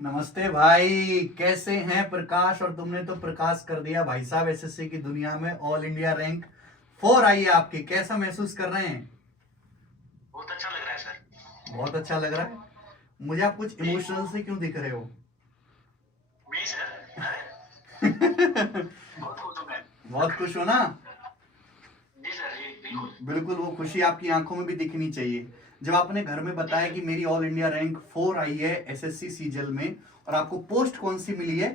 नमस्ते भाई, कैसे हैं प्रकाश? और तुमने तो प्रकाश कर दिया भाई साहब, एसएससी की दुनिया में ऑल इंडिया रैंक 4 आई है आपकी। कैसा महसूस कर रहे हैं? बहुत अच्छा लग रहा है सर। बहुत अच्छा लग रहा है। मुझे आप कुछ जी। इमोशनल से क्यों दिख रहे हो? मैं सर। अरे बहुत खुश हूँ मैं। बहुत खुश हो ना? जी सर, जी बिल्कुल। बिल्कुल, वो खुशी आपकी आंखों में भी दिखनी चाहिए। जब आपने घर में जी बताया सर। कि मेरी ऑल इंडिया रैंक 4 आई है एसएससी सीजल में, और आपको पोस्ट कौन सी मिली है?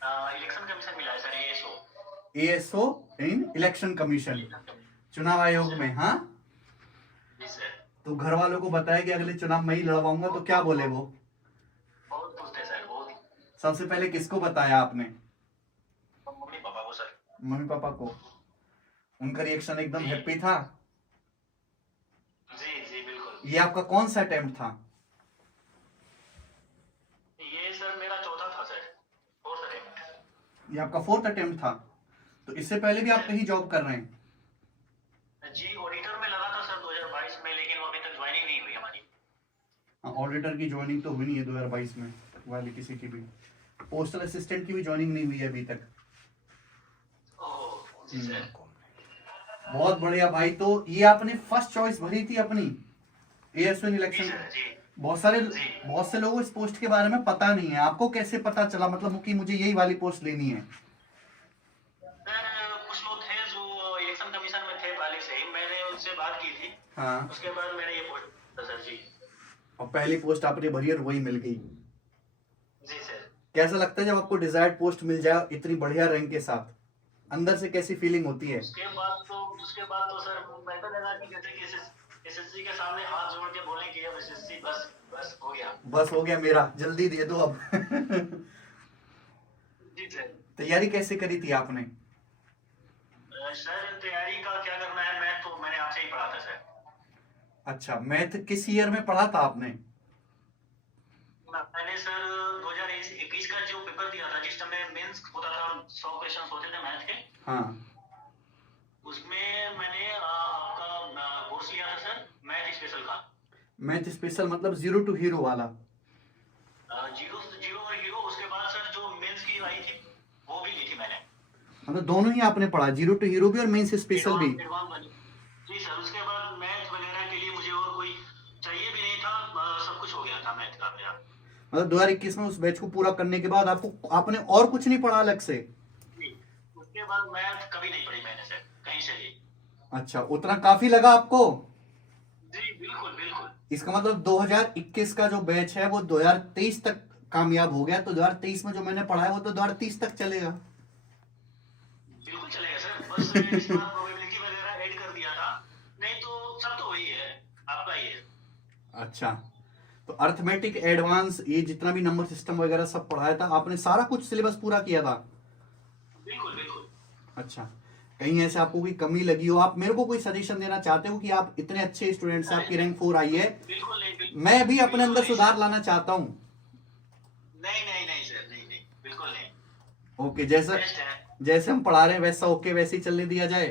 इलेक्शन कमीशन मिला है सर, एएसओ। एएसओ इन इलेक्शन कमीशन, इलेक्शन कमीशन। चुनाव जी आयोग सर। में। हाँ, जी सर। तो घर वालों को बताया कि अगले चुनाव में ही लड़वाऊंगा, तो बहुत क्या बहुत बोले बहुत वो? बहुत खुश थे सर, बहुत। सबसे पहले किसको बताया आपने? मम्मी पापा को सर। मम्मी पापा को। उनका रिएक्शन एकदम जी हैप्पी था? जी जी बिल्कुल। ये आपका कौन सा अटेम्प्ट था? ये सर मेरा चौथा था सर। Fourth attempt. ये आपका फोर्थ अटेम्प्ट था? तो इससे पहले भी जी आप कहीं जॉब कर रहे हैं? सर। जी ऑडिटर में लगा था सर 2022 में, लेकिन वो अभी तक ज्वाइनिंग नहीं हुई हमारी। हाँ, ऑडिटर की ज्वाइनिंग तो हुई नहीं है 2022 में वाली किसी की भी। पोस्टल असिस्टेंट की भी ज्वाइनिंग नहीं हुई है अभी तक। ओह जी हम्म, सर। बहुत बढ़िया भाई। तो ये आपने फर्स्ट चॉइस भरी थी अपनी एएसओ जी इलेक्शन? सर। जी बहुत सारे जी। बहुत से लोगों को इस पोस्ट के बारे में पता नहीं है। आपको कैसे पता चला मतलब कि मुझे यही वाली पोस्ट लेनी है? सर कुछ लोग थे जो इलेक्शन कमीशन में थे पहले से ही, मैंने उनसे बात की थी। हाँ, उसके बाद मैंने ये पोस्ट सर। जी और पहली पोस्ट आपने भरी और वही मिल गई। जी सर। कैसा लगता है जब आपको डिजायर्ड पोस्ट मिल जाए इतनी बढ़िया रैंक के साथ? अंदर से कैसी फीलिंग होती है? उसके बाद तो सर ऐसा लगा कि जैसे कि एसएससी के सामने हाथ जोड़ के बोले कि अब एसएससी बस बस हो गया। बस हो गया मेरा, जल्दी दे दो अब। जी सर। तैयारी कैसे करी थी आपने? सर तैयारी का क्या करना है, मैं तो मैंने आपसे ही पढ़ा था सर। अच्छा, मैथ किस ईयर में पढ़ा था आपने? मैंने सर 2021 का जो पेपर दिया था, जिस समय मेंस होता था, 100 क्वेश्चन होते थे मैथ के। हाँ, उसमें मैंने आपका कोर्स लिया था सर, मैथ स्पेशल का। मैथ स्पेशल मतलब जीरो टू हीरो वाला? जीरो जीरो और हीरो। उसके बाद सर जो मेंस की आई थी वो भी ली थी मैंने। मतलब दोनों ही आपने पढ़ा, जीरो टू हीरो भी और मेंस स्पेशल भी? एडवांस एडवांस वाली। जी सर। उसके बाद मैथ वगैरह के लिए मुझे और कोई चाहिए भी नहीं था। सब कुछ हो गया था मैथ का मेरा। मतलब 2021 में उस बैच को पूरा करने के बाद आपको आपने और कुछ नहीं पढ़ा अलग से? जी। उसके बाद मैथ कभी नहीं पढ़ी मैंने सर, कहीं से भी। अच्छा, उतना काफी लगा आपको? जी बिल्कुल बिल्कुल। इसका मतलब 2021 का जो बैच है वो 2023 तक कामयाब हो गया, तो 2023 में जो मैंने पढ़ा है वो तो 2030 तक चलेगा। बिल्कुल चलेगा सर, बस इस बार प्रोबेबिलिटी वगैरह ऐड कर दिया था। नहीं तो सब तो वही है, आपका ही है। अच्छा, तो अर्थमेटिक जी सर। एडवांस ये जितना भी नंबर सिस्टम वगैरह सब पढ़ाया था आपने, सारा कुछ सिलेबस पूरा किया था? बिल्कुल बिल्कुल। अच्छा, कहीं ऐसे आपको कोई कमी लगी हो, आप मेरे को कोई सजेशन देना चाहते हो कि आप इतने अच्छे स्टूडेंट से अरे आपकी सर, रैंक 4 आई है, बिल्कुल नहीं, मैं भी अपने बिल्कुल अंदर नहीं सुधार सर। लाना चाहता हूँ? नहीं नहीं नहीं सर, नहीं नहीं बिल्कुल नहीं। ओके, जैसा बेस्ट है। जैसे हम पढ़ा रहे हैं वैसा ओके वैसे ही चलने दिया जाए?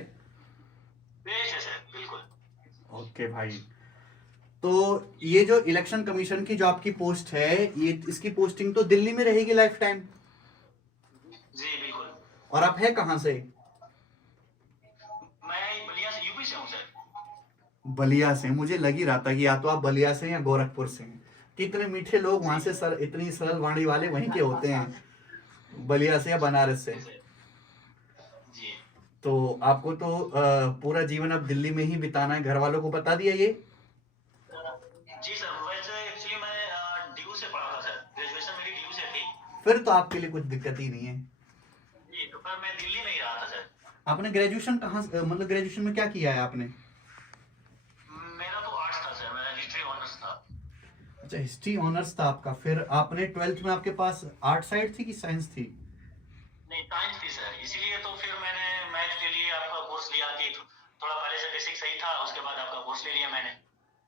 बेस्ट है सर, बिल्कुल। ओके भाई। तो ये जो इलेक्शन कमीशन की जो आपकी पोस्ट है, ये इसकी पोस्टिंग तो दिल्ली में रहेगी लाइफ टाइम? जी बिल्कुल। और आप है कहाँ से? मैं बलिया से, यूपी से हूँ सर। बलिया से? मुझे लग ही रहा था कि या तो आप बलिया से हैं या गोरखपुर से हैं। कितने मीठे लोग वहां जी से सर, इतनी सरल वाणी वाले वहीं के होते हैं, बलिया से या बनारस से। जी सर। जी तो आपको तो पूरा जीवन अब दिल्ली में ही बिताना है, घर वालों को बता दिया ये? जी सर। वैसे एक्चुअली मैं डीयू से पढ़ा था सर, ग्रेजुएशन मेरी डीयू से थी। फिर तो आपके लिए कुछ दिक्कत ही नहीं है। जी तो पर मैं दिल्ली में ही रहा था सर। आपने ग्रेजुएशन कहाँ मतलब ग्रेजुएशन में क्या किया है आपने? मेरा तो आर्ट्स था सर, मेरा हिस्ट्री ऑनर्स था। अच्छा, हिस्ट्री ऑनर्स था आपका। फिर आपने ट्वेल्थ में आपके पास आर्ट साइड थी कि साइंस थी? नहीं, साइंस थी सर, इसीलिए तो फिर मैंने मैथ के लिए आपका कोर्स लिया कि थोड़ा पहले से बेसिक सही था, उसके बाद आपका कोर्स ले लिया मैंने।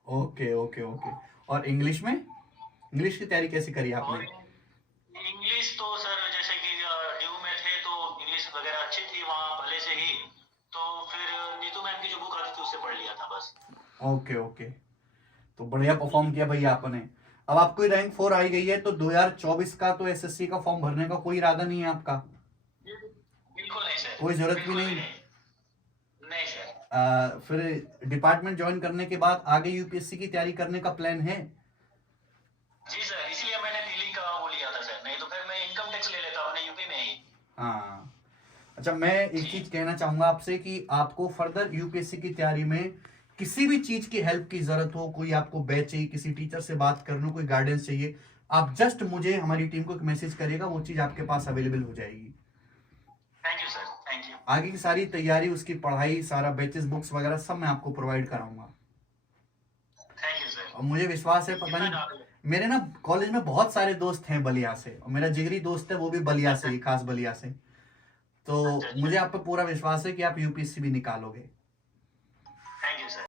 Okay okay okay. और इंग्लिश में, इंग्लिश की तैयारी कैसे करी आपने? और इंग्लिश तो सर जैसे कि ड्यू में थे तो इंग्लिश वगैरह अच्छी थी वहाँ पहले से ही। तो फिर नीतू मैम की जो बुक आती थी उससे पढ़ लिया था बस। ओके ओके, तो बढ़िया जी परफॉर्म किया भाई आपने। अब आपको रैंक 4 आई गई है, तो 2024 का तो एसएससी का फॉर्म भरने का कोई इरादा नहीं है आपका? बिल्कुल नहीं सर, कोई जरूरत भी बिल्कुल नहीं? नहीं सर। फिर डिपार्टमेंट ज्वाइन करने के बाद आगे यूपीएससी की तैयारी करने का प्लान है? जी सर, इसलिए मैंने दिल्ली का वो लिया था सर, नहीं तो फिर मैं इनकम टैक्स ले लेता अपने यूपी में ही। हाँ। अच्छा, मैं एक चीज कहना चाहूंगा आपसे कि आपको फर्दर यूपीएससी की तैयारी में किसी भी चीज की हेल्प की जरूरत हो, कोई आपको बैच चाहिए, किसी टीचर से बात करना, कोई गाइडेंस चाहिए, आप जस्ट मुझे, हमारी टीम को एक मैसेज करिएगा, वो चीज आपके पास अवेलेबल हो जाएगी। Thank you sir, thank you. आगे की सारी तैयारी, उसकी पढ़ाई, सारा बैचेस, बुक्स वगैरह सब मैं आपको प्रोवाइड कराऊंगा। Thank you sir. और मुझे विश्वास है, पता नहीं, मेरे ना कॉलेज में बहुत सारे दोस्त हैं बलिया से, और मेरा जिगरी दोस्त है वो भी बलिया से ही, खास बलिया से। तो अच्छा। मुझे आप पे पूरा विश्वास है कि आप यूपीएससी भी निकालोगे।